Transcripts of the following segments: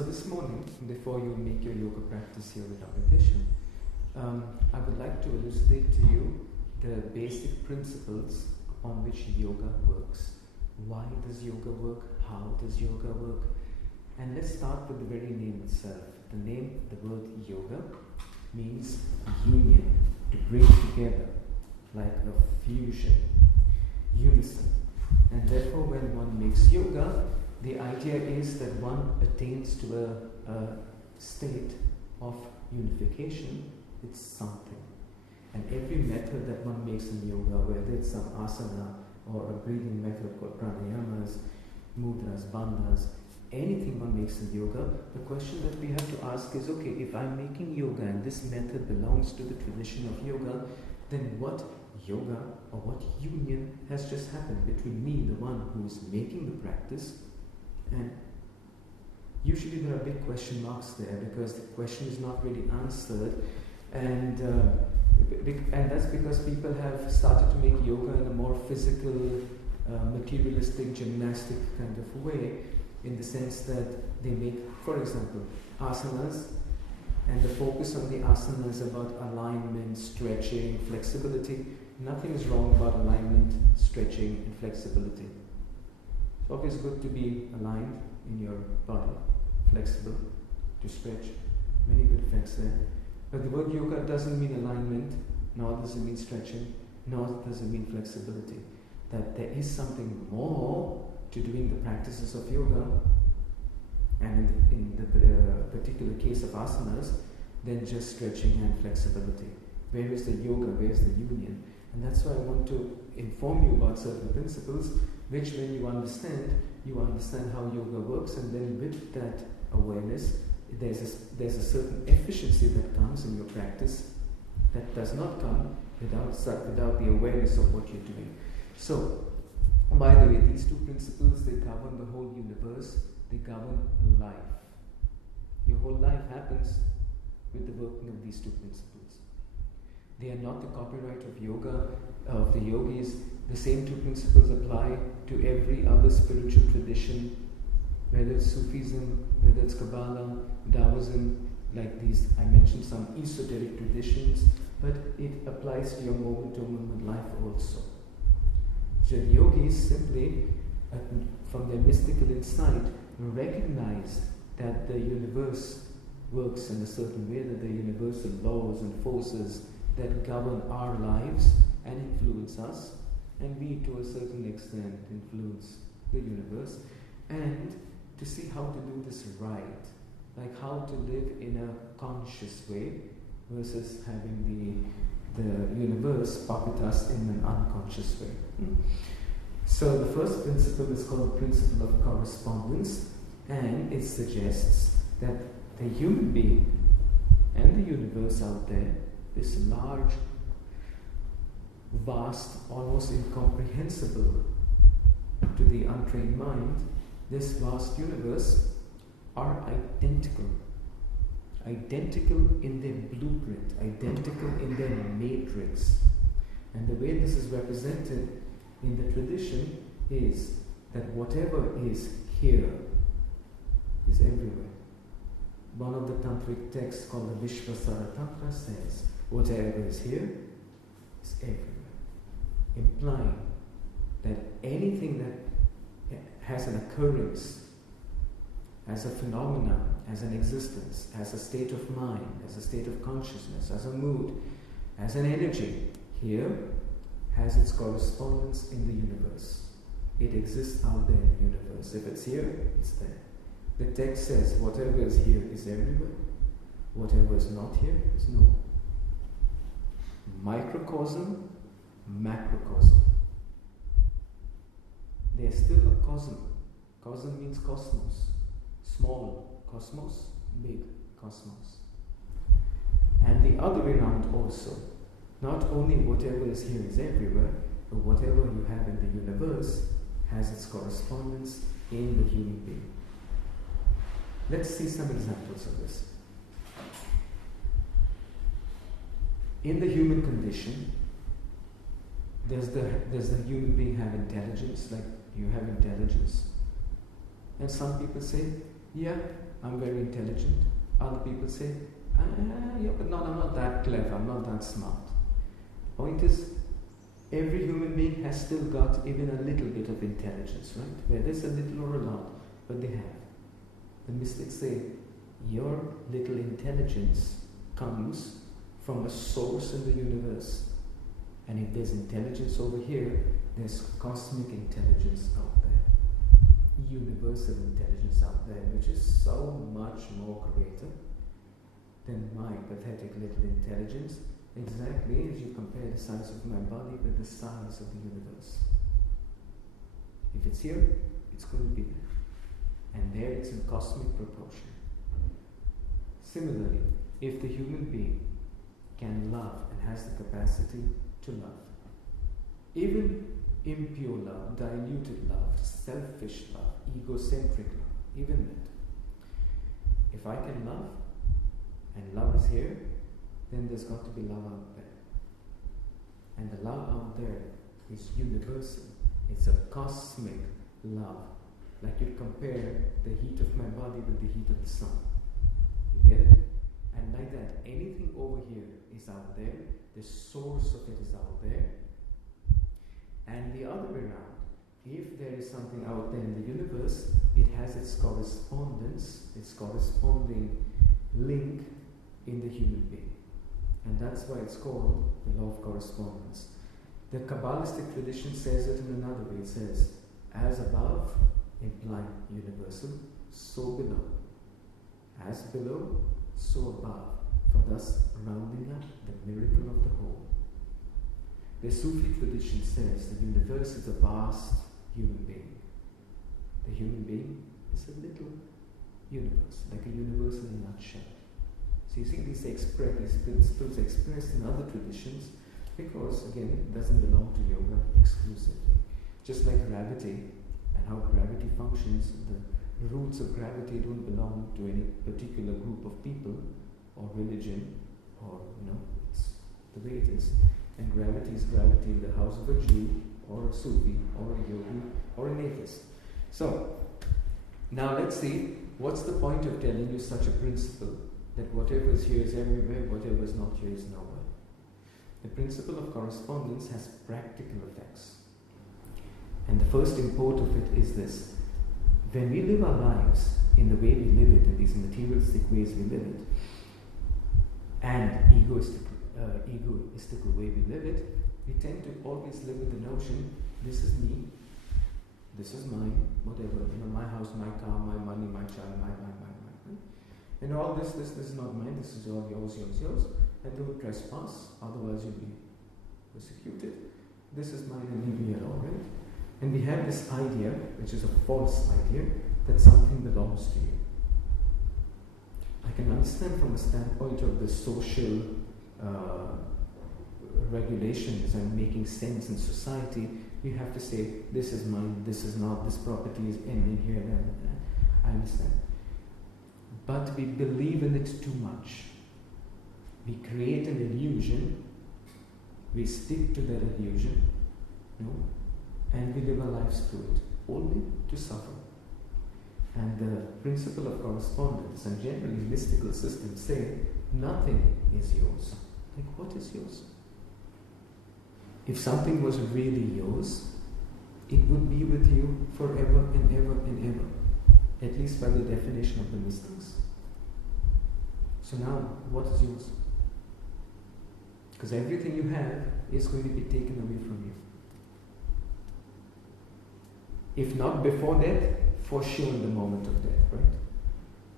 So this morning, before you make your yoga practice here with Amritisha, I would like to elucidate to you the basic principles on which yoga works. Why does yoga work? How does yoga work? And let's start with the very name itself. The name, the word yoga, means union, to bring together, like a fusion, unison. And therefore, when one makes yoga, the idea is that one attains to a state of unification with something. And every method that one makes in yoga, whether it's some asana or a breathing method called pranayamas, mudras, bandhas, anything one makes in yoga, the question that we have to ask is, okay, if I'm making yoga and this method belongs to the tradition of yoga, then what yoga or what union has just happened between me, the one who is making the practice, and usually there are big question marks there because the question is not really answered, and that's because people have started to make yoga in a more physical, materialistic, gymnastic kind of way, in the sense that they make, for example, asanas, and the focus on the asana is about alignment, stretching, flexibility. Nothing is wrong about alignment, stretching, and flexibility. It's always good to be aligned in your body, flexible, to stretch. Many good effects there. But the word yoga doesn't mean alignment, nor does it mean stretching, nor does it mean flexibility. That there is something more to doing the practices of yoga, and in the particular case of asanas, than just stretching and flexibility. Where is the yoga? Where is the union? And that's why I want to inform you about certain principles, which when you understand how yoga works, and then with that awareness, there's a certain efficiency that comes in your practice that does not come without the awareness of what you're doing. So, by the way, these two principles, they govern the whole universe, they govern life. Your whole life happens with the working of these two principles. They are not the copyright of yoga, of the yogis. The same two principles apply to every other spiritual tradition, whether it's Sufism, whether it's Kabbalah, Taoism, like these, I mentioned some esoteric traditions, but it applies to your moment-to-moment life also. So the yogis simply, from their mystical insight, recognize that the universe works in a certain way, that the universal laws and forces that govern our lives and influence us, and we to a certain extent influence the universe, and to see how to do this right, like how to live in a conscious way versus having the universe puppet us in an unconscious way. So the first principle is called the principle of correspondence, and it suggests that the human being and the universe out there, this large, vast, almost incomprehensible to the untrained mind, this vast universe are identical in their blueprint, identical in their matrix. And the way this is represented in the tradition is that whatever is here is everywhere. One of the tantric texts called the Vishvasara Tantra says, whatever is here is everywhere, implying that anything that has an occurrence, as a phenomenon, as an existence, as a state of mind, as a state of consciousness, as a mood, as an energy, here has its correspondence in the universe. It exists out there in the universe. If it's here, it's there. The text says whatever is here is everywhere, whatever is not here is nowhere. Microcosm, macrocosm. There's still a cosm. Cosm means cosmos. Small cosmos, big cosmos. And the other way around also. Not only whatever is here is everywhere, but whatever you have in the universe has its correspondence in the human being. Let's see some examples of this. In the human condition, does the human being have intelligence, like you have intelligence? And some people say, yeah, I'm very intelligent. Other people say, yeah, but no, I'm not that clever, I'm not that smart. The point is, every human being has still got even a little bit of intelligence, right? Whether it's a little or a lot, but they have. The mystics say, your little intelligence comes from a source in the universe. And if there's intelligence over here, there's cosmic intelligence out there. Universal intelligence out there, which is so much more greater than my pathetic little intelligence, exactly as you compare the size of my body with the size of the universe. If it's here, it's going to be there. And there it's in cosmic proportion. Similarly, if the human being can love and has the capacity to love, even impure love, diluted love, selfish love, egocentric love, even that. If I can love, and love is here, then there's got to be love out there. And the love out there is universal. It's a cosmic love. Like you compare the heat of my body with the heat of the sun. You get it? And like that, anything over here is out there. The source of it is out there. And the other way around, if there is something out there in the universe, it has its correspondence, its corresponding link in the human being. And that's why it's called the law of correspondence. The Kabbalistic tradition says it in another way. It says, as above, implying universal, so below. As below, so above, for thus rounding up the miracle of the whole. The Sufi tradition says the universe is a vast human being. The human being is a little universe, like a universe in a nutshell. So you see these principles expressed in other traditions because, again, it doesn't belong to yoga exclusively. Just like gravity and how gravity functions, the roots of gravity don't belong to any particular group of people or religion or, it's the way it is. And gravity is gravity in the house of a Jew or a Sufi or a yogi or an atheist. So, now let's see, what's the point of telling you such a principle that whatever is here is everywhere, whatever is not here is nowhere? The principle of correspondence has practical effects. And the first import of it is this. When we live our lives in the way we live it, in these materialistic ways we live it, and egoistical way we live it, we tend to always live with the notion, this is me, this is mine, whatever, my house, my car, my money, my child, my. And all this is not mine, this is all yours, and don't trespass, otherwise you'll be persecuted. This is mine and leave me alone, right? And we have this idea, which is a false idea, that something belongs to you. I can understand from a standpoint of the social regulations and making sense in society, you have to say, this is mine, this is not, this property is ending here, and I understand. But we believe in it too much. We create an illusion, we stick to that illusion, and we live our lives through it, only to suffer. And the principle of correspondence and generally mystical systems say, nothing is yours. Like, what is yours? If something was really yours, it would be with you forever and ever and ever. At least by the definition of the mystics. So now, what is yours? Because everything you have is going to be taken away from you. If not before death, for sure in the moment of death, right?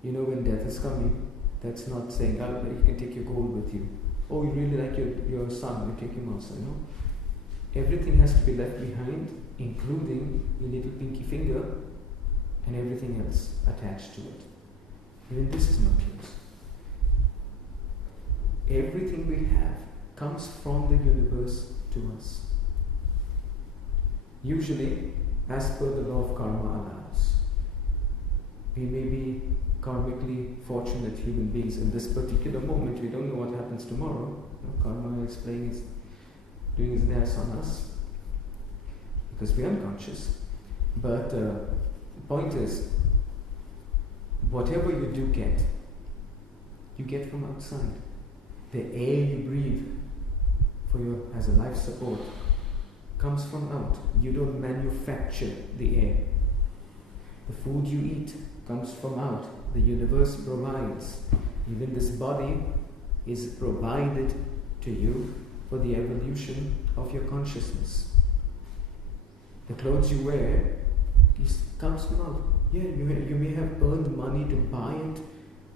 When death is coming, that's not saying, you can take your gold with you. Oh, you really like your son, you take him also, Everything has to be left behind, including your little pinky finger and everything else attached to it. Even this is not yours. Everything we have comes from the universe to us. Usually, as per the law of karma allows. We may be karmically fortunate human beings in this particular moment. We don't know what happens tomorrow. Karma is doing its dance on us because we're unconscious. But the point is, whatever you do get, you get from outside. The air you breathe as a life support comes from out. You don't manufacture the air. The food you eat comes from out. The universe provides. Even this body is provided to you for the evolution of your consciousness. The clothes you wear comes from out. Yeah, you may have earned money to buy it,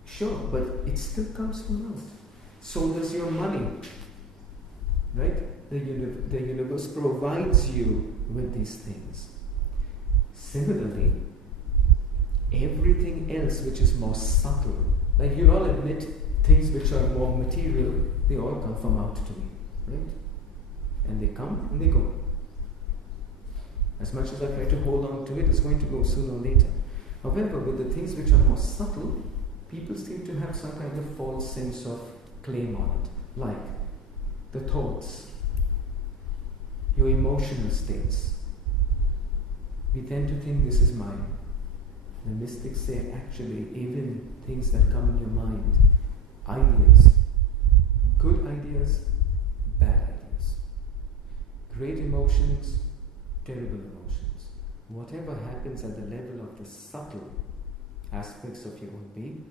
sure, but it still comes from out. So does your money, right? The universe provides you with these things. Similarly, everything else which is more subtle, like you'll all admit, things which are more material, they all come from out to me, right? And they come and they go. As much as I try to hold on to it, it's going to go sooner or later. However, with the things which are more subtle, people seem to have some kind of false sense of claim on it, like the thoughts, your emotional states. We tend to think this is mine. The mystics say actually even things that come in your mind, ideas, good ideas, bad ideas, great emotions, terrible emotions. Whatever happens at the level of the subtle aspects of your own being,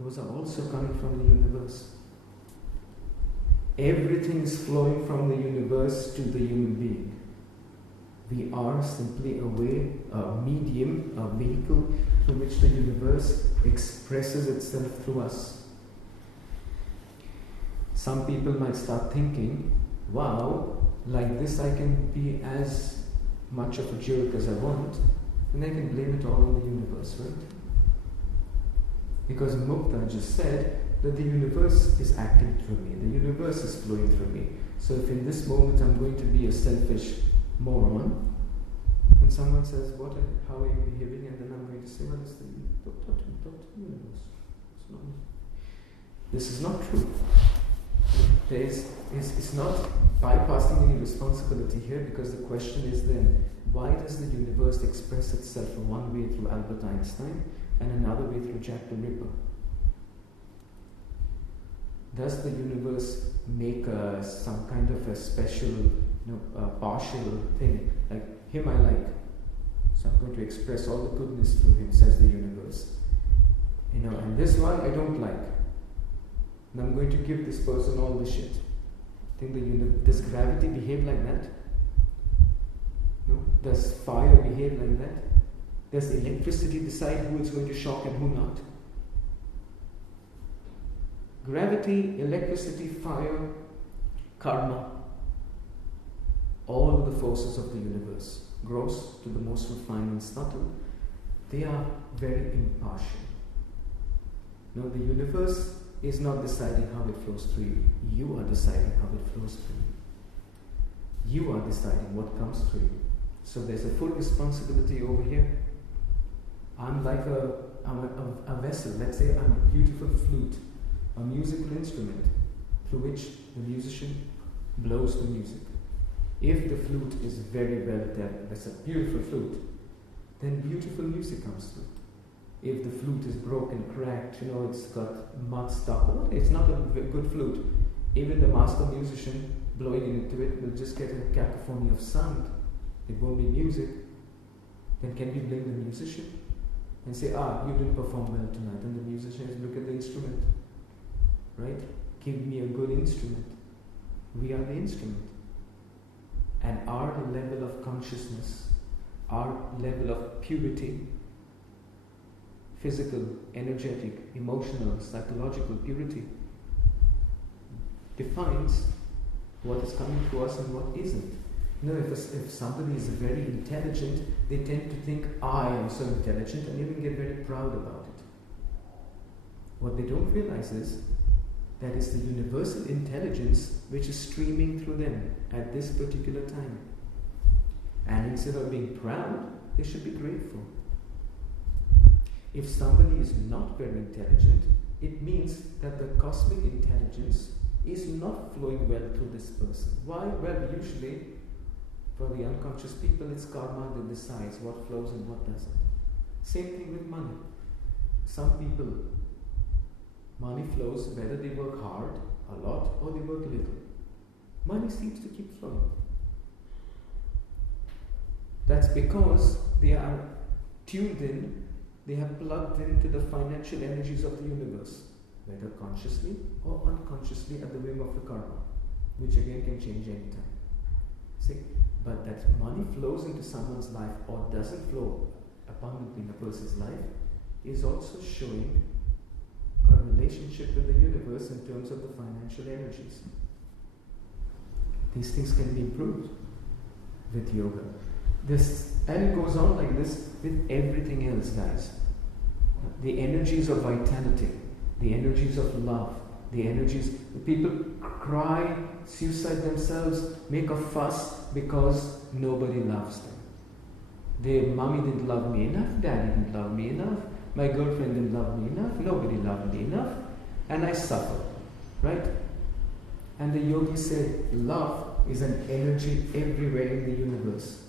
those are also coming from the universe. Everything is flowing from the universe to the human being. We are simply a way, a medium, a vehicle through which the universe expresses itself through us. Some people might start thinking, wow, like this I can be as much of a jerk as I want, and I can blame it all on the universe, right? Because Mukta just said that the universe is acting through me, the universe is flowing through me. So if in this moment I'm going to be a selfish moron, and someone says, how are you behaving? And then I'm going to say, well, it's the universe. It's not me. This is not true. It's not bypassing any responsibility here, because the question is then, why does the universe express itself one way through Albert Einstein and another way through Jack the Ripper? Does the universe make some kind of a special, partial thing? Like, him I like, so I'm going to express all the goodness through him, says the universe. And this one I don't like, and I'm going to give this person all the shit. Does gravity behave like that? No? Does fire behave like that? Does electricity decide who it's going to shock and who not? Gravity, electricity, fire, karma, all the forces of the universe, gross to the most refined and subtle, they are very impartial. Now the universe is not deciding how it flows through you. You are deciding how it flows through you. You are deciding what comes through you. So there's a full responsibility over here. I'm like a vessel. Let's say I'm a beautiful flute, a musical instrument through which the musician blows the music. If the flute is very well developed, that's a beautiful flute, then beautiful music comes through. If the flute is broken, cracked, it's got mud stuck, it's not a good flute. Even the master musician blowing into it will just get a cacophony of sound. It won't be music. Then can we blame the musician and say, you didn't perform well tonight? And the musician is, look at the instrument, right? Give me a good instrument. We are the instrument. And our level of consciousness, our level of purity, physical, energetic, emotional, psychological purity, defines what is coming to us and what isn't. If somebody is very intelligent, they tend to think, I am so intelligent, and even get very proud about it. What they don't realize is that it's the universal intelligence which is streaming through them at this particular time. And instead of being proud, they should be grateful. If somebody is not very intelligent, it means that the cosmic intelligence is not flowing well through this person. Why? Well, usually, for the unconscious people, it's karma that decides what flows and what doesn't. Same thing with money. Some people, money flows whether they work hard, a lot, or they work little. Money seems to keep flowing. That's because they are tuned in, they have plugged into the financial energies of the universe, whether consciously or unconsciously at the whim of the karma, which again can change anytime. See, but that money flows into someone's life or doesn't flow abundantly in a person's life is also showing a relationship with the universe in terms of the financial energies. These things can be improved with yoga. And it goes on like this with everything else, guys. The energies of vitality, the energies of love, the energies, people cry, suicide themselves, make a fuss because nobody loves them. Their mommy didn't love me enough, daddy didn't love me enough, my girlfriend didn't love me enough, nobody loved me enough, and I suffer, right? And the yogi said, love is an energy everywhere in the universe.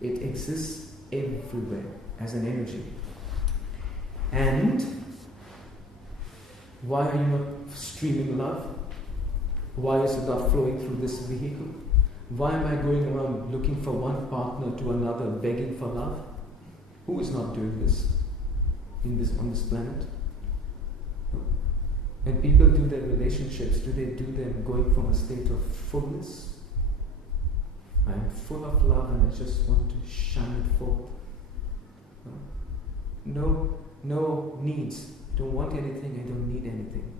It exists everywhere as an energy. And why are you not streaming love? Why is it not flowing through this vehicle? Why am I going around looking for one partner to another, begging for love? Who is not doing this on this planet? When people do their relationships, do they do them going from a state of fullness? I am full of love and I just want to shine it forth. No needs. I don't want anything, I don't need anything.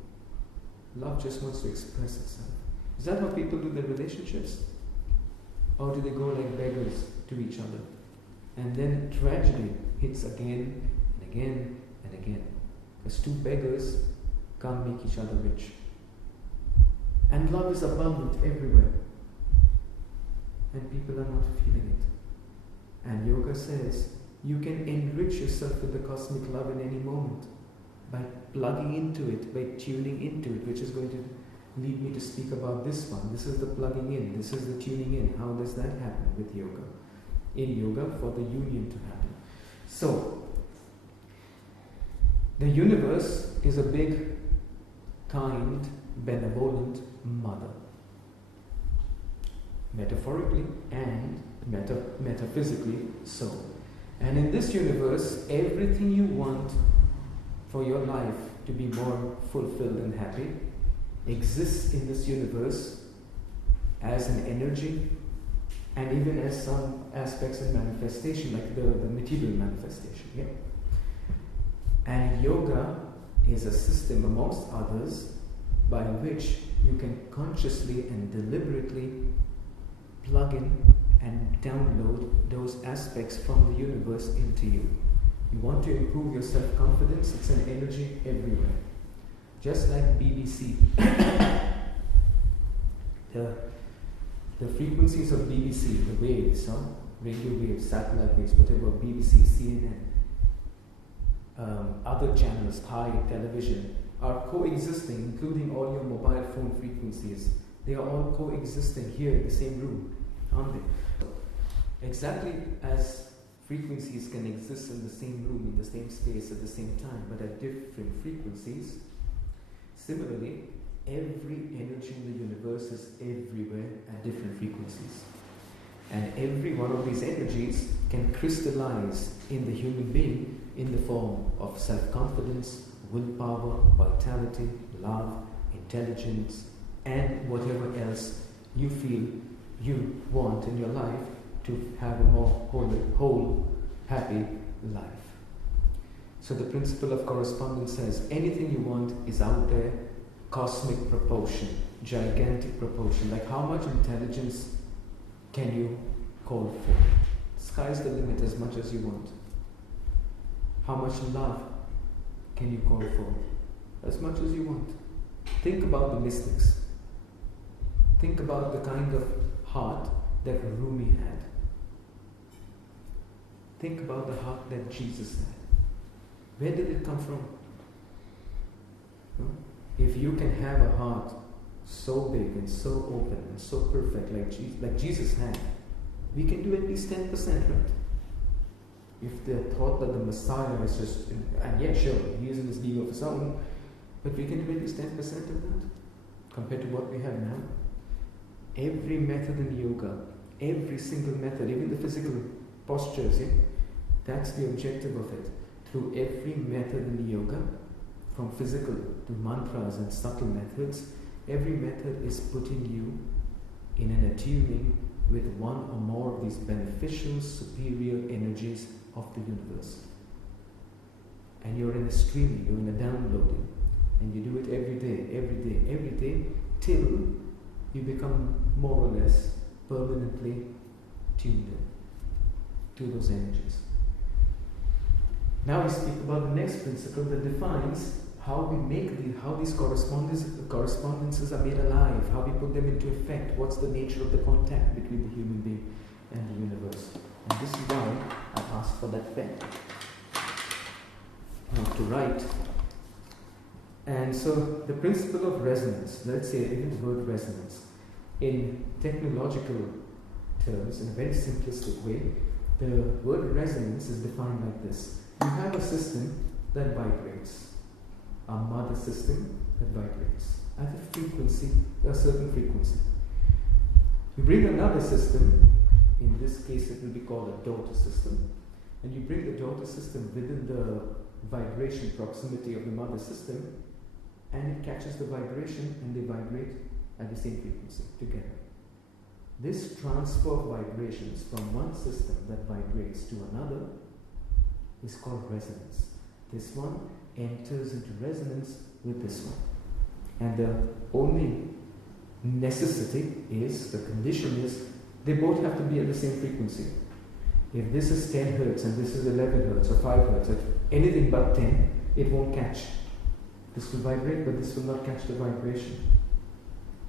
Love just wants to express itself. Is that how people do their relationships? Or do they go like beggars to each other? And then tragedy hits again and again and again. Because two beggars can't make each other rich. And love is abundant everywhere. And people are not feeling it. And yoga says, you can enrich yourself with the cosmic love in any moment by plugging into it, by tuning into it, which is going to lead me to speak about this one. This is the plugging in, this is the tuning in. How does that happen with yoga? In yoga, for the union to happen. So, the universe is a big, kind, benevolent mother. Metaphorically and metaphysically so. And in this universe, everything you want for your life to be more fulfilled and happy exists in this universe as an energy and even as some aspects of manifestation, like the material manifestation. Yeah? And yoga is a system, amongst others, by which you can consciously and deliberately plug in and download those aspects from the universe into you. You want to improve your self-confidence, it's an energy everywhere. Just like BBC. The frequencies of BBC, the waves, radio waves, satellite waves, whatever, BBC, CNN, other channels, Thai television, are coexisting, including all your mobile phone frequencies. They are all coexisting here in the same room, aren't they? Exactly as frequencies can exist in the same room, in the same space at the same time, but at different frequencies, similarly, every energy in the universe is everywhere at different frequencies. And every one of these energies can crystallize in the human being in the form of self-confidence, willpower, vitality, love, intelligence, and whatever else you feel you want in your life to have a more whole, happy life. So the principle of correspondence says anything you want is out there, cosmic proportion, gigantic proportion. Like how much intelligence can you call for? Sky's the limit, as much as you want. How much love can you call for? As much as you want. Think about the mystics. Think about the kind of heart that Rumi had. Think about the heart that Jesus had. Where did it come from? No? If you can have a heart so big and so open and so perfect like Jesus had, we can do at least 10%, right? if they're taught that the Messiah is just, and yeah, sure, he is in this league of his own, but we can do at least 10% of that compared to what we have now. Every method in yoga, every single method, even the physical postures, that's the objective of it. Through every method in yoga, from physical to mantras and subtle methods, every method is putting you in an attuning with one or more of these beneficial, superior energies of the universe. And you're in a streaming, you're in a downloading, and you do it every day, till you become more or less permanently tuned in to those energies. Now we speak about the next principle that defines how we make how these correspondences are made alive, how we put them into effect, what's the nature of the contact between the human being and the universe. And this is why I asked for that pen to write. And so the principle of resonance, let's say even the word resonance, in technological terms, in a very simplistic way, the word resonance is defined like this. You have a system that vibrates, a mother system that vibrates at a frequency, a certain frequency. You bring another system, in this case it will be called a daughter system, and you bring the daughter system within the vibration proximity of the mother system, and it catches the vibration and they vibrate at the same frequency together. This transfer of vibrations from one system that vibrates to another is called resonance. This one enters into resonance with this one. And the only necessity is, the condition is, they both have to be at the same frequency. If this is 10 hertz and this is 11 hertz or 5 hertz, or anything but 10, it won't catch. This will vibrate, but this will not catch the vibration.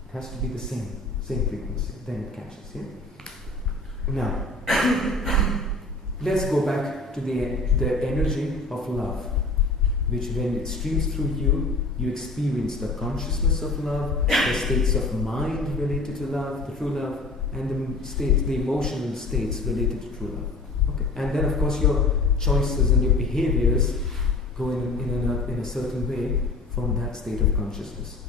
It has to be the same frequency, then it catches. Yeah? Now, let's go back to the energy of love, which when it streams through you, you experience the consciousness of love, the states of mind related to love, the true love, and the emotional states related to true love. Okay. And then, of course, your choices and your behaviors go in a certain way from that state of consciousness.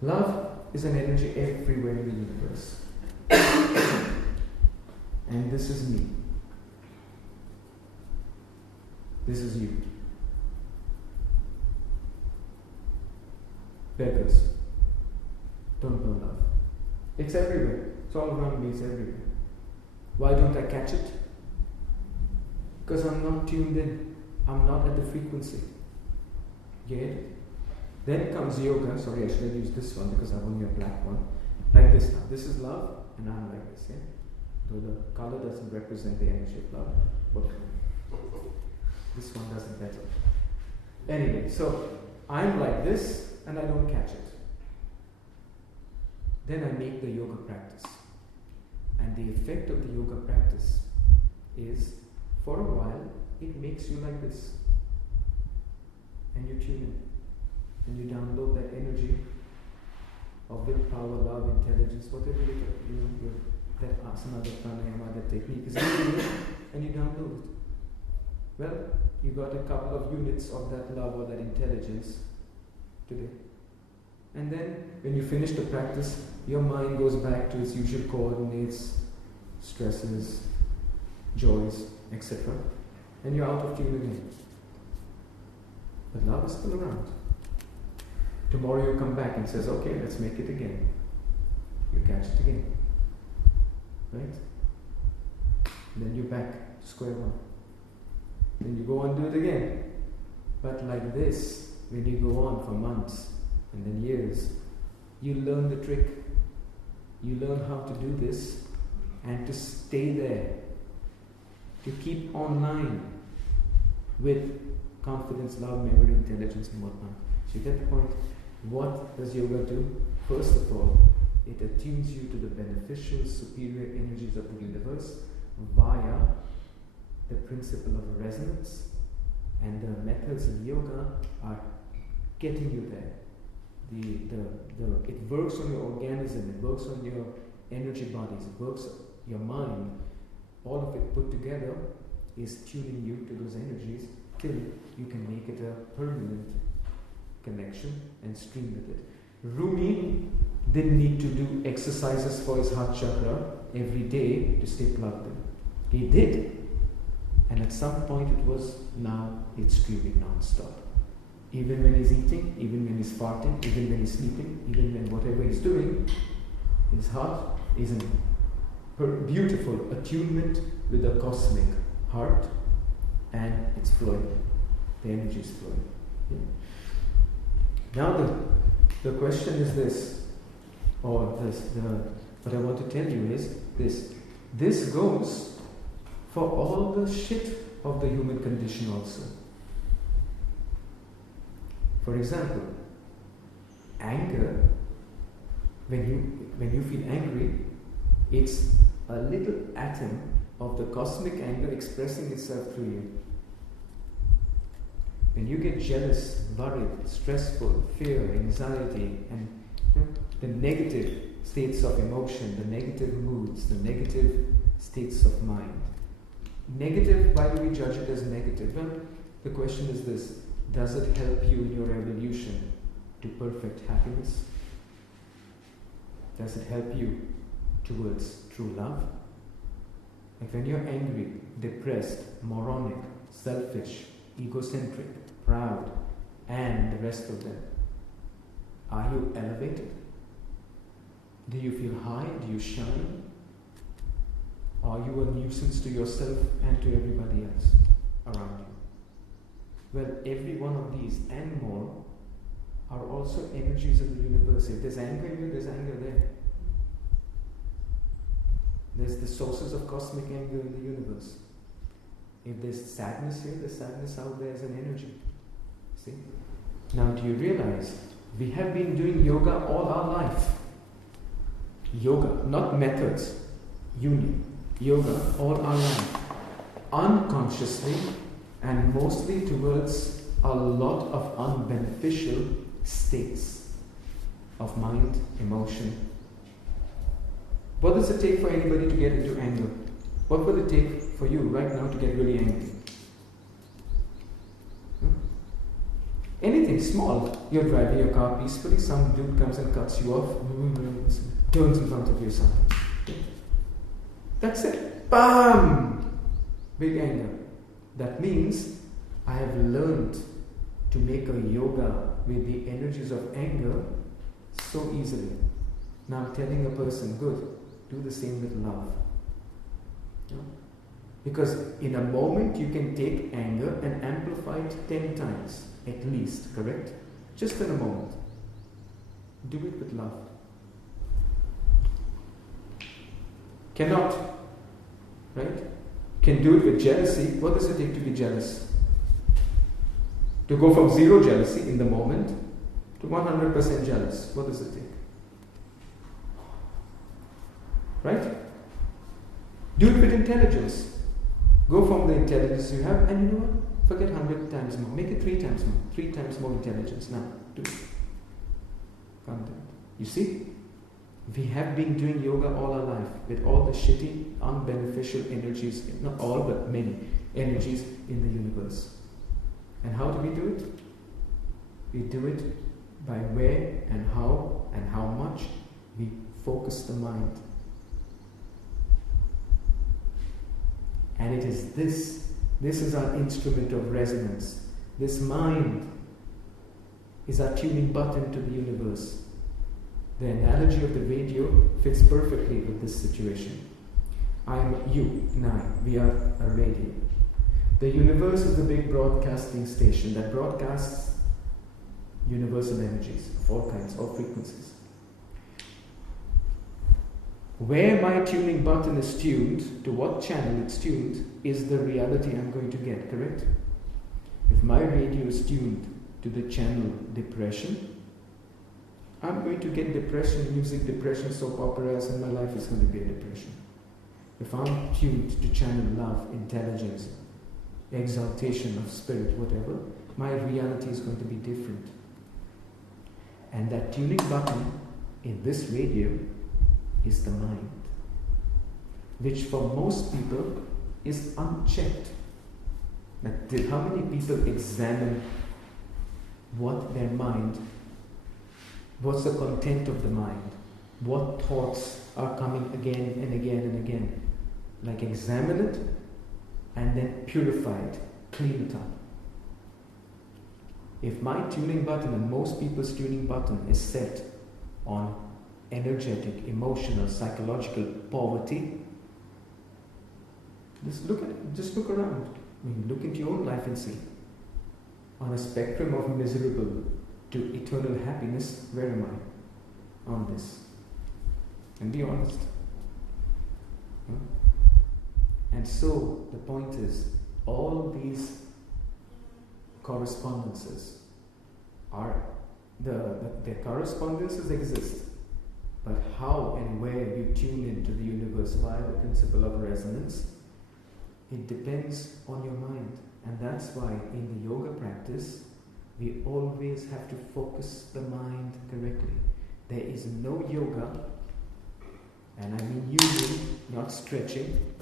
Love is an energy everywhere in the universe. And this is me. This is you. Beggars don't know love. It's everywhere. It's all around me. It's everywhere. Why don't I catch it? Because I'm not tuned in. I'm not at the frequency. Get it? Then comes yoga. Sorry, I should have used this one because I've only a black one. Like this now. This is love, and I'm like this. Yeah? Though the color doesn't represent the energy of love, but this one doesn't better. Anyway, so I'm like this, and I don't catch it. Then I make the yoga practice. And the effect of the yoga practice is, for a while, it makes you like this. And you tune in. And you download that energy of willpower, love, intelligence, whatever that asana, that pranayama, that technique is in you, and you download it. Well, you got a couple of units of that love or that intelligence today. And then, when you finish the practice, your mind goes back to its usual coordinates, stresses, joys, etc. And you're out of tune again. But love is still around. Tomorrow you come back and says, okay, let's make it again. You catch it again. Right? And then you're back to square one. Then you go on and do it again. But like this, when you go on for months and then years, you learn the trick. You learn how to do this and to stay there. To keep online with confidence, love, memory, intelligence and whatnot. So you get the point. What does yoga do? First of all, it attunes you to the beneficial, superior energies of the universe via the principle of resonance, and the methods in yoga are getting you there. It works on your organism, it works on your energy bodies, it works on your mind, all of it put together is tuning you to those energies till you can make it a permanent connection and stream with it. Rumi didn't need to do exercises for his heart chakra every day to stay plugged in. He did. And at some point now it's streaming non-stop. Even when he's eating, even when he's farting, even when he's sleeping, even when whatever he's doing, his heart is in beautiful attunement with the cosmic heart, and it's flowing. The energy is flowing. Yeah. Now the question is this, or what I want to tell you is this. This goes for all the shit of the human condition also. For example, anger, when you feel angry, it's a little atom of the cosmic anger expressing itself through you. When you get jealous, worried, stressful, fear, anxiety, and the negative states of emotion, the negative moods, the negative states of mind. Negative, why do we judge it as negative? Well, the question is this: does it help you in your evolution to perfect happiness? Does it help you towards true love? Like when you're angry, depressed, moronic, selfish, egocentric, proud, and the rest of them, are you elevated? Do you feel high? Do you shine? Are you a nuisance to yourself and to everybody else around you? Well, every one of these and more are also energies of the universe. If there's anger here, there's anger there. There's the sources of cosmic anger in the universe. If there's sadness here, there's sadness out there as an energy. See? Now, do you realize we have been doing yoga all our life? Yoga, not methods. Union. Yoga all our life. Unconsciously and mostly towards a lot of unbeneficial states of mind, emotion. What does it take for anybody to get into anger? What will it take for you right now to get really angry? Anything small. You're driving your car peacefully, some dude comes and cuts you off, turns in front of you something. That's it. Bam! Big anger. That means I have learned to make a yoga with the energies of anger so easily. Now I'm telling a person, good, do the same with love. Yeah? Because in a moment you can take anger and amplify it 10 times, at least, correct? Just in a moment. Do it with love. Cannot, right? Can do it with jealousy. What does it take to be jealous? To go from zero jealousy in the moment to 100% jealous. What does it take? Right? Do it with intelligence. Go from the intelligence you have, and you know what? Forget 100 times more. Make it 3 times more. 3 times more intelligence. Now, do it. Content. You see? We have been doing yoga all our life with all the shitty, unbeneficial energies, not all, but many energies in the universe. And how do we do it? We do it by where and how much we focus the mind. And it is this is our instrument of resonance. This mind is our tuning button to the universe. The analogy of the radio fits perfectly with this situation. I am you and I. We are a radio. The universe is the big broadcasting station that broadcasts universal energies of all kinds, all frequencies. Where my tuning button is tuned, to what channel it's tuned, is the reality I'm going to get, correct? If my radio is tuned to the channel depression, I'm going to get depression, music, depression, soap operas, and my life is going to be a depression. If I'm tuned to channel love, intelligence, exaltation of spirit, whatever, my reality is going to be different. And that tuning button in this radio is the mind, which for most people is unchecked How many people examine what their mind, what's the content of the mind, what thoughts are coming again and again and again? Like examine it and then purify it, clean it up. If my tuning button and most people's tuning button is set on energetic, emotional, psychological poverty, just look around. I mean, look into your own life and see. On a spectrum of miserable to eternal happiness, where am I on this? And be honest. Huh? And so, the point is, all these correspondences are, the correspondences exist, but how and where you tune into the universe via the principle of resonance, it depends on your mind. And that's why in the yoga practice, we always have to focus the mind correctly. There is no yoga, and I mean using, not stretching,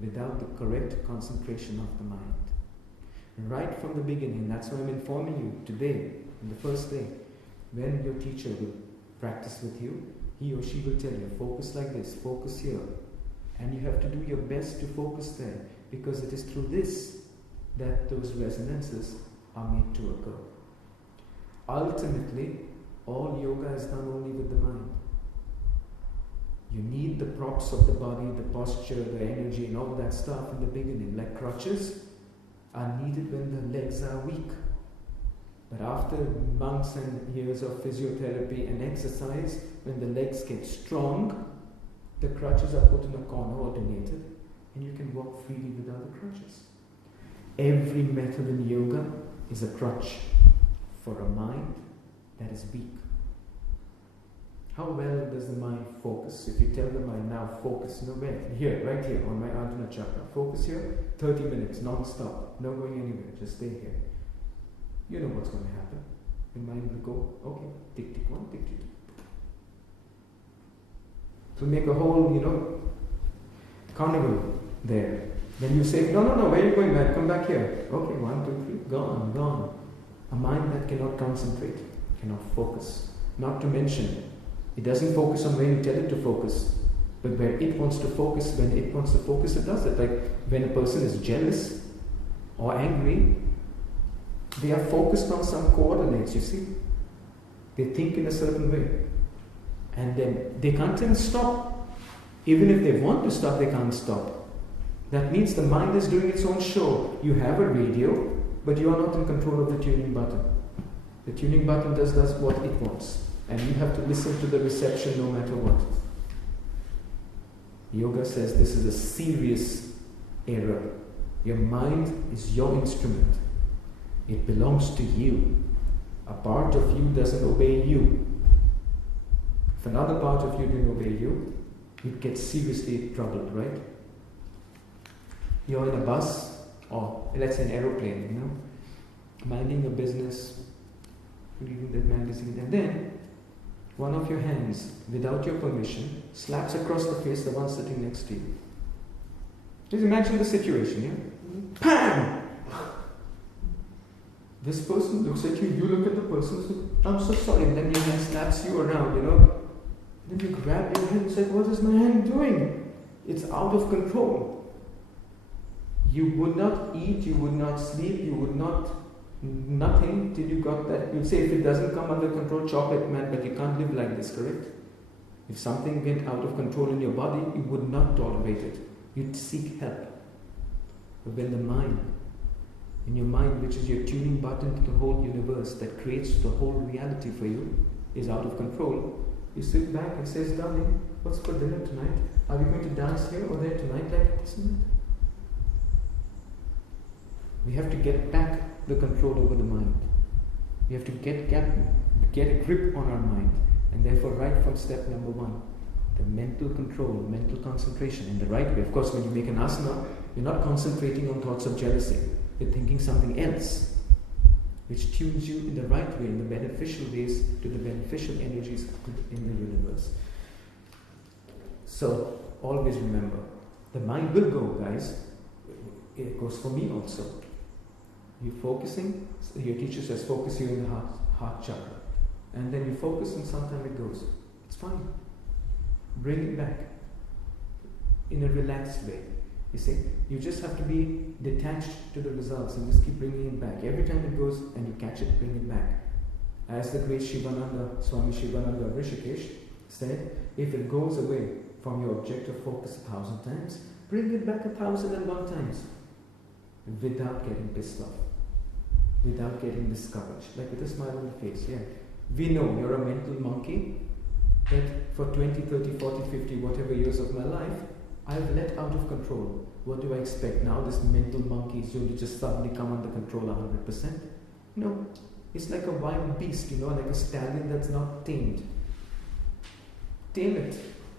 without the correct concentration of the mind. Right from the beginning, that's why I'm informing you today, in the first day, when your teacher will practice with you, he or she will tell you, focus like this, focus here. And you have to do your best to focus there, because it is through this that those resonances are made to occur. Ultimately, all yoga is done only with the mind. You need the props of the body, the posture, the energy and all that stuff in the beginning. Like crutches are needed when the legs are weak. But after months and years of physiotherapy and exercise, when the legs get strong, the crutches are put in a corner or donated, and you can walk freely without the crutches. Every method in yoga is a crutch for a mind that is weak. How well does the mind focus? If you tell the mind, now focus, where? Here, right here, on my Ajna chakra. Focus here, 30 minutes, non-stop, no going anywhere, just stay here. You know what's going to happen. Your mind will go, okay, tick, tick, one, tick, tick, tick. So make a whole, carnival there. Then you say, no, where are you going, man? Come back here. Okay, 1, 2, 3, gone. A mind that cannot concentrate, cannot focus. Not to mention, it doesn't focus on where you tell it to focus, but where it wants to focus, when it wants to focus, it does it. Like when a person is jealous or angry, they are focused on some coordinates, you see. They think in a certain way. And then they can't even stop. Even if they want to stop, they can't stop. That means the mind is doing its own show. You have a radio, but you are not in control of the tuning button. The tuning button does what it wants. And you have to listen to the reception no matter what. Yoga says this is a serious error. Your mind is your instrument. It belongs to you. A part of you doesn't obey you. If another part of you didn't obey you, you'd get seriously troubled, right? You're in a bus, or let's say an aeroplane, minding your business, reading that magazine, and then one of your hands, without your permission, slaps across the face the one sitting next to you. Just imagine the situation, yeah? Bam! This person looks at you, you look at the person, so, I'm so sorry, and then your hand slaps you around, Then you grab your hand and say, what is my hand doing? It's out of control. You would not eat, you would not sleep, you would not nothing till you got that. You'd say, if it doesn't come under control, chop it, man, but you can't live like this, correct? If something went out of control in your body, you would not tolerate it. You'd seek help. But when the mind, in your mind, which is your tuning button to the whole universe that creates the whole reality for you, is out of control, you sit back and says, darling, what's for dinner tonight? Are we going to dance here or there tonight like this night? We have to get back the control over the mind. We have to get a grip on our mind. And therefore, right from step number 1, the mental control, mental concentration in the right way. Of course, when you make an asana, you're not concentrating on thoughts of jealousy. You're thinking something else, which tunes you in the right way, in the beneficial ways, to the beneficial energies in the universe. So, always remember, the mind will go, guys. It goes for me also. You're focusing, your teacher says focus here in the heart chakra. And then you focus and sometimes it goes. It's fine. Bring it back in a relaxed way. You see, you just have to be detached to the results and just keep bringing it back. Every time it goes and you catch it, bring it back. As the great Shivananda, Swami Shivananda of Rishikesh said, if it goes away from your objective focus 1,000 times, bring it back 1,001 times without getting pissed off, without getting discouraged, like with a smile on the face. Yeah, we know you're a mental monkey, that for 20, 30, 40, 50, whatever years of my life, I've let out of control. What do I expect now? This mental monkey is going to just suddenly come under control 100%? No. It's like a wild beast, like a stallion that's not tamed. Tame it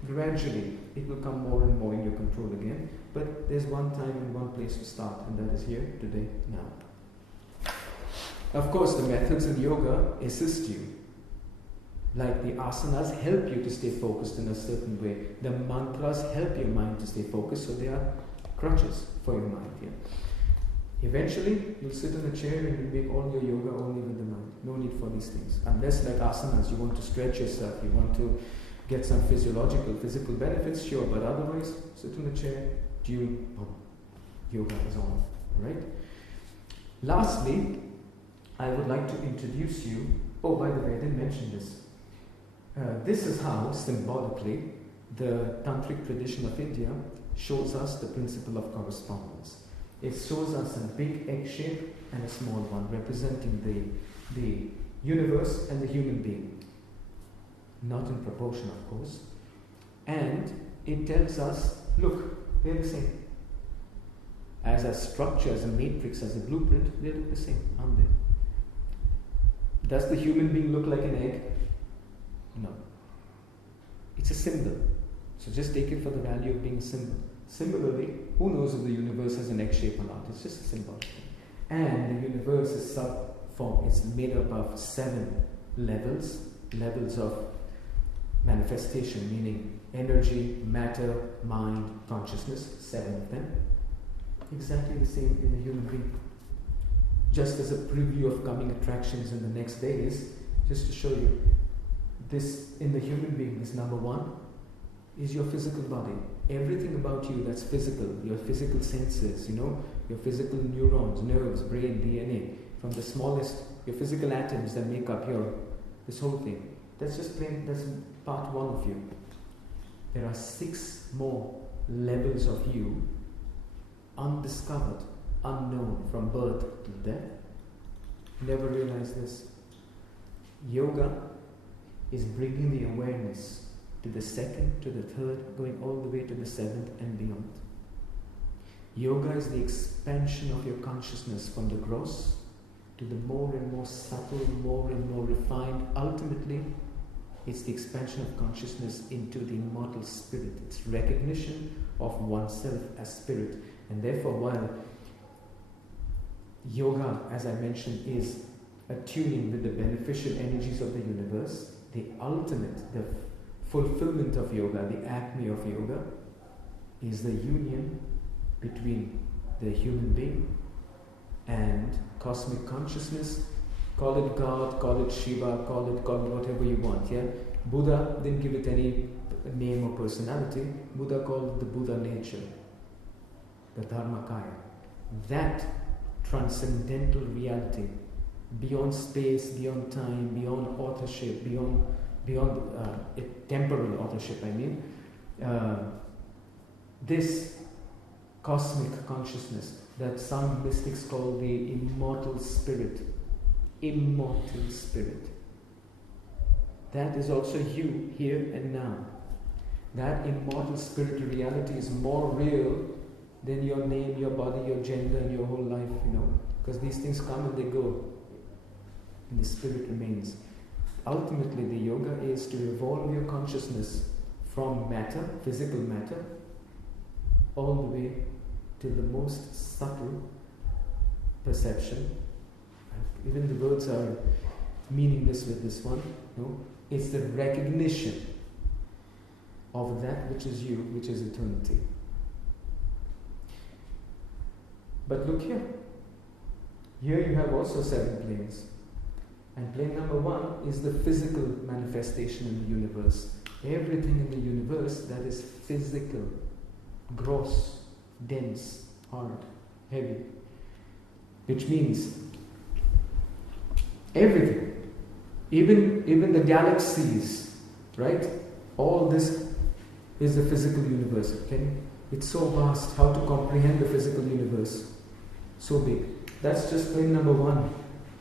gradually. It will come more and more in your control again. But there's one time and one place to start, and that is here, today, now. Of course, the methods in yoga assist you. Like the asanas help you to stay focused in a certain way. The mantras help your mind to stay focused, so they are crutches for your mind. Yeah. Eventually, you'll sit in a chair and you'll make all your yoga only with the mind. No need for these things. Unless, like asanas, you want to stretch yourself, you want to get some physical benefits, sure, but otherwise, sit in the chair, yoga is on. Alright? Lastly, I would like to introduce you. Oh, by the way, I didn't mention this. This is how, symbolically, the Tantric tradition of India shows us the principle of correspondence. It shows us a big egg shape and a small one, representing the universe and the human being. Not in proportion, of course. And it tells us, look, they're the same. As a structure, as a matrix, as a blueprint, they look the same, aren't they? Does the human being look like an egg? No. It's a symbol. So just take it for the value of being a symbol. Similarly, who knows if the universe has an egg shape or not? It's just a symbol. And the universe is sub-form. It's made up of 7 levels of manifestation, meaning energy, matter, mind, consciousness, 7 of them. Exactly the same in the human being. Just as a preview of coming attractions in the next days, just to show you, this in the human being is number 1, is your physical body. Everything about you that's physical, your physical senses, your physical neurons, nerves, brain, DNA, from the smallest, your physical atoms that make up this whole thing. That's part 1 of you. There are 6 more levels of you, undiscovered, unknown, from birth to death. Never realize this. Yoga is bringing the awareness to the 2nd, to the 3rd, going all the way to the 7th and beyond. Yoga is the expansion of your consciousness from the gross to the more and more subtle, more and more refined. Ultimately, it's the expansion of consciousness into the immortal spirit. It's recognition of oneself as spirit. And therefore, while yoga, as I mentioned, is attuning with the beneficial energies of the universe, the ultimate, the fulfillment of yoga, the acme of yoga, is the union between the human being and cosmic consciousness. Call it God, call it Shiva, call it whatever you want. Yeah, Buddha didn't give it any name or personality. Buddha called it the Buddha nature, the Dharmakaya. That transcendental reality, beyond space, beyond time, beyond authorship, beyond temporal authorship, this cosmic consciousness that some mystics call the immortal spirit, that is also you here and now. That immortal spirit reality is more real than your name, your body, your gender, and your whole life, because these things come and they go, and the spirit remains. Ultimately, the yoga is to evolve your consciousness from matter, physical matter, all the way to the most subtle perception. Even the words are meaningless with this one. It's the recognition of that which is you, which is eternity. But look here. Here you have also 7 planes. And plane number 1 is the physical manifestation in the universe. Everything in the universe that is physical, gross, dense, hard, heavy. Which means everything. Even the galaxies, right? All this is the physical universe. Okay? It's so vast. How to comprehend the physical universe? So big. That's just plane number 1,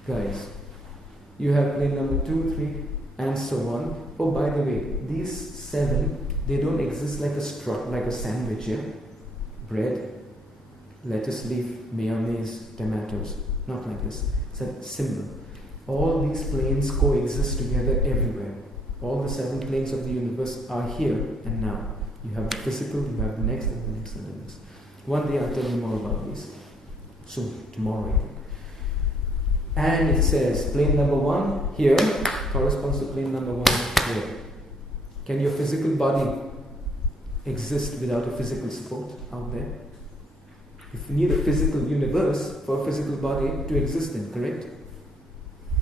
guys. You have plane number 2, 3, and so on. Oh, by the way, these 7, they don't exist like a sandwich here. Bread, lettuce leaf, mayonnaise, tomatoes. Not like this. It's a symbol. All these planes coexist together everywhere. All the 7 planes of the universe are here and now. You have the physical, you have the next, and the next, and the next. One day I'll tell you more about these. Soon, tomorrow I think. And it says plane number 1 here corresponds to plane number 1 here. Can your physical body exist without a physical support out there? You need a physical universe for a physical body to exist in, correct?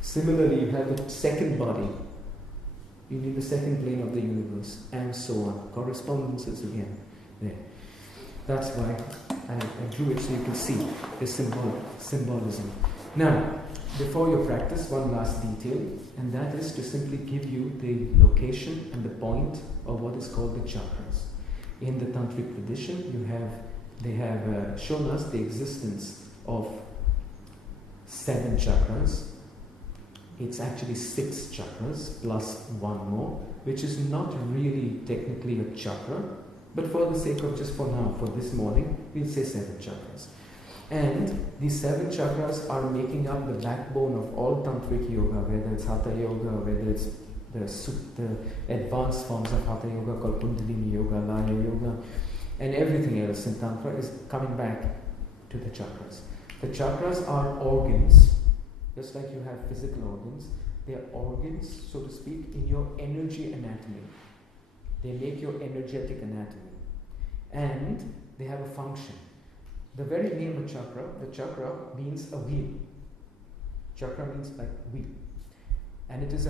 Similarly, you have a second body. You need the second plane of the universe, and so on. Correspondences again. There. That's why I drew it so you can see the symbolism. Now, before your practice, one last detail, and that is to simply give you the location and the point of what is called the chakras. In the Tantric tradition, they have shown us the existence of 7 chakras. It's actually 6 chakras plus 1 more, which is not really technically a chakra, but for the sake of just for now, for this morning, we'll say 7 chakras. And these 7 chakras are making up the backbone of all Tantric yoga, whether it's Hatha yoga, whether it's the advanced forms of Hatha yoga called Kundalini yoga, Laya yoga, and everything else in Tantra is coming back to the chakras. The chakras are organs, just like you have physical organs. They are organs, so to speak, in your energy anatomy. They make your energetic anatomy. And they have a function. The very name of chakra, the chakra means a wheel. Chakra means like wheel. And it is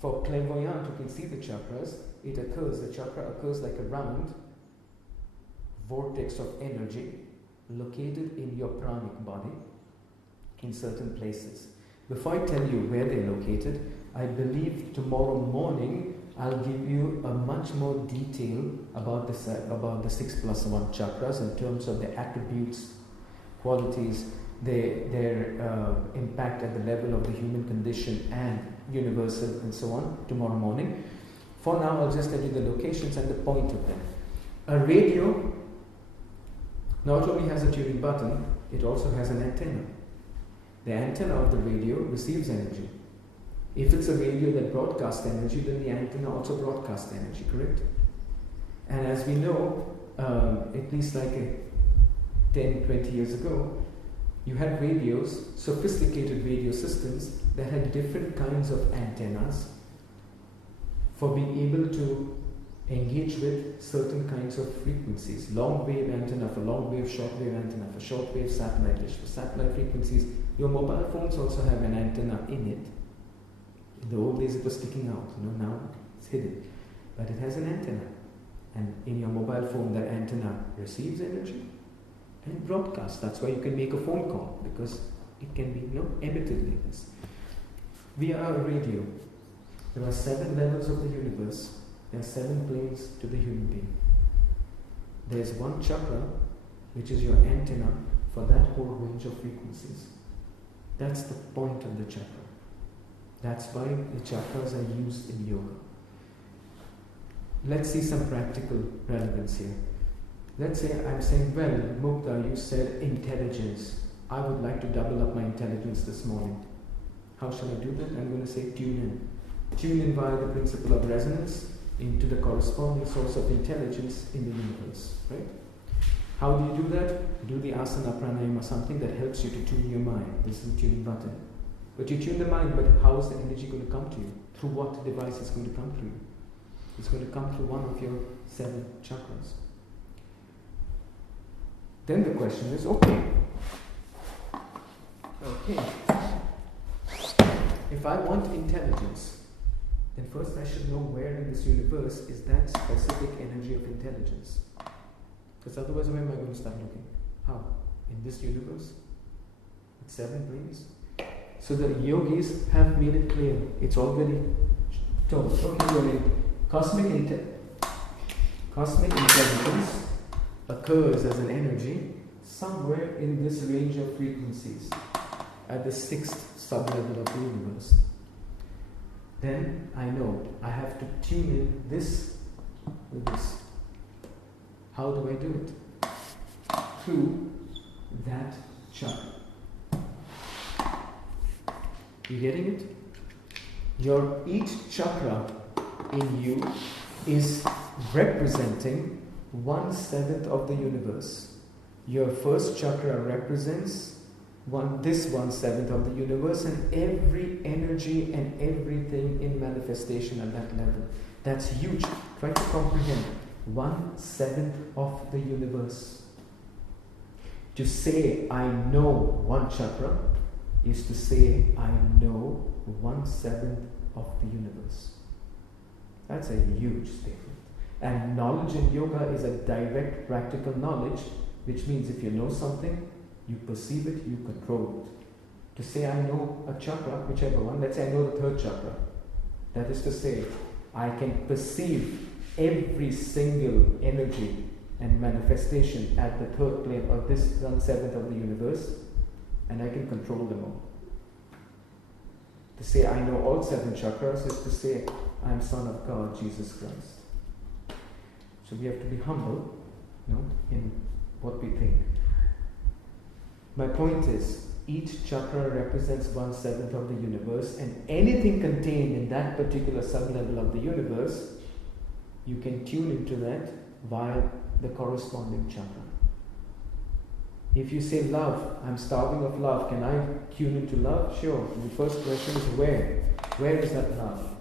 for clairvoyant who can see the chakras, the chakra occurs like a round vortex of energy located in your pranic body in certain places. Before I tell you where they're located, I believe tomorrow morning I'll give you a much more detail about the 6+1 chakras in terms of their attributes, qualities, their impact at the level of the human condition and universal and so on tomorrow morning. For now, I'll just tell you the locations and the point of them. A radio not only has a tuning button, it also has an antenna. The antenna of the radio receives energy. If it's a radio that broadcasts energy, then the antenna also broadcasts energy, correct? And as we know, at least like 10, 20 years ago, you had radios, sophisticated radio systems that had different kinds of antennas for being able to engage with certain kinds of frequencies. Long wave antenna for long wave, short wave antenna for short wave, satellite dish for satellite frequencies. Your mobile phones also have an antenna in it. In the old days it was sticking out, now it's hidden. But it has an antenna. And in your mobile phone, that antenna receives energy and broadcasts. That's why you can make a phone call, because it can be emitted like this. Via a radio, there are 7 levels of the universe. There are 7 planes to the human being. There's one chakra, which is your antenna for that whole range of frequencies. That's the point of the chakra. That's why the chakras are used in yoga. Let's see some practical relevance here. Let's say I'm saying, well, Mukta, you said intelligence. I would like to double up my intelligence this morning. How shall I do that? I'm going to say tune in. Tune in via the principle of resonance into the corresponding source of intelligence in the universe, right? How do you do that? Do the asana, pranayama, something that helps you to tune your mind. This is the tuning button. But you tune the mind, but how is the energy going to come to you? Through what device is going to come to you? It's going to come through one of your 7 chakras. Then the question is, okay, Okay. If I want intelligence, then first I should know where in this universe is that specific energy of intelligence. Because otherwise, where am I going to start looking? How? In this universe? With 7 brains? So the yogis have made it clear. It's already told. Okay, cosmic intelligence occurs as an energy somewhere in this range of frequencies at the 6th sublevel of the universe. Then I know I have to tune in this with this. How do I do it? Through that chakra. You getting it? Each chakra in you is representing 1/7 of the universe. Your first chakra represents this 1/7 of the universe, and every energy and everything in manifestation at that level. That's huge. Try to comprehend. 1/7 of the universe. To say I know one chakra is to say I know 1/7 of the universe. That's a huge statement. And knowledge in yoga is a direct practical knowledge, which means if you know something, you perceive it, you control it. To say I know a chakra, whichever one, let's say I know the 3rd chakra. That is to say, I can perceive every single energy and manifestation at the 3rd plane of this 1/7 of the universe, and I can control them all. To say I know all 7 chakras is to say I am Son of God, Jesus Christ. So we have to be humble, in what we think. My point is, each chakra represents 1/7 of the universe, and anything contained in that particular sub-level of the universe, you can tune into that via the corresponding chakra. If you say love, I'm starving of love, can I tune into love? Sure. The first question is where? Where is that love?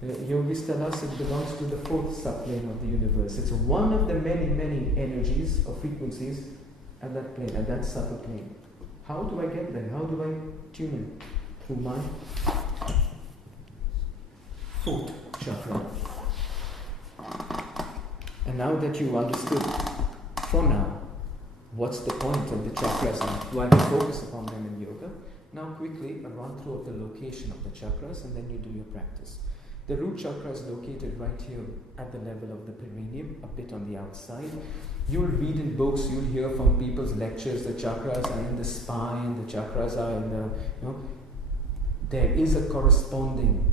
The yogis tell us it belongs to the 4th subplane of the universe. It's one of the many, many energies or frequencies at that plane, at that subtle plane. How do I get there? How do I tune in? Through my 4th chakra. And now that you've understood, for now, what's the point of the chakras and why we focus upon them in yoga, now quickly a run through of the location of the chakras, and then you do your practice. The root chakra is located right here at the level of the perineum, a bit on the outside. You'll read in books, you'll hear from people's lectures, the chakras are in the spine, the chakras are in the, there is a corresponding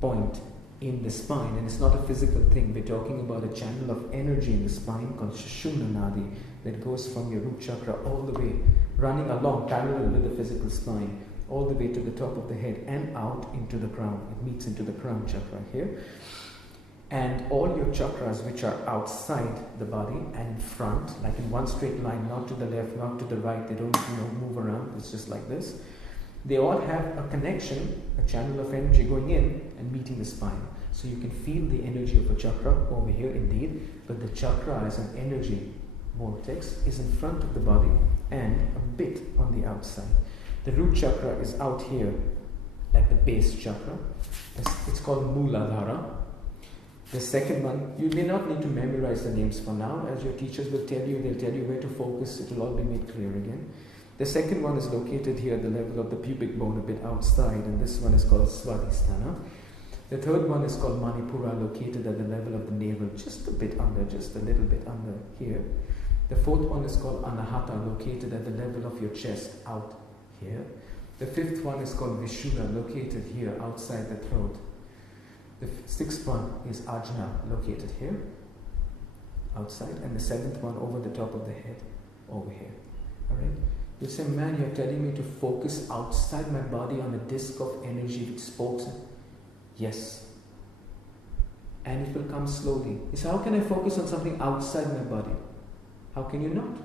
point in the spine, and it's not a physical thing. We're talking about a channel of energy in the spine called Sushumna Nadi that goes from your root chakra all the way, running along parallel with the physical spine, all the way to the top of the head and out into the crown. It meets into the crown chakra here. And all your chakras which are outside the body and in front, like in one straight line, not to the left, not to the right, they don't move around, it's just like this. They all have a connection, a channel of energy going in and meeting the spine. So you can feel the energy of a chakra over here indeed, but the chakra as an energy vortex is in front of the body and a bit on the outside. The root chakra is out here, like the base chakra. It's called Mooladhara. The second one, you may not need to memorize the names for now. As your teachers will tell you, they'll tell you where to focus. It will all be made clear again. The second one is located here at the level of the pubic bone, a bit outside, and this one is called Swadhisthana. The third one is called Manipura, located at the level of the navel, just a bit under, just a little bit under here. The fourth one is called Anahata, located at the level of your chest, out here. The fifth one is called Vishuddha, located here, outside the throat. The sixth one is Ajna, located here, outside, and the seventh one over the top of the head, over here. Alright? You say, man, you're telling me to focus outside my body on a disc of energy with spokes. Yes. And it will come slowly. You say, how can I focus on something outside my body? How can you not?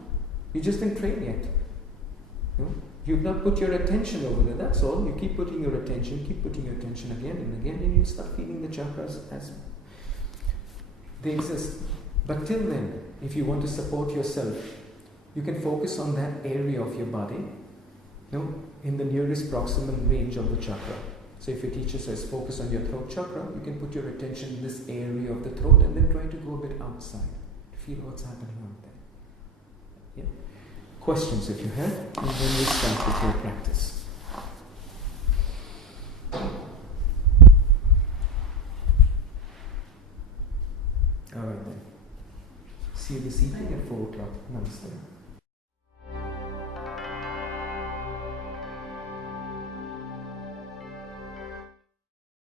You just didn't train yet. You've not put your attention over there, that's all. You keep putting your attention again and again, and you start feeling the chakras as they exist. But till then, if you want to support yourself, You can focus on that area of your body, in the nearest proximal range of the chakra. So if your teacher says focus on your throat chakra, you can put your attention in this area of the throat and then try to go a bit outside to feel what's happening out there. Yeah. Questions if you have, and then we start with your practice. Alright then. See you this evening at 4 o'clock. Namaste.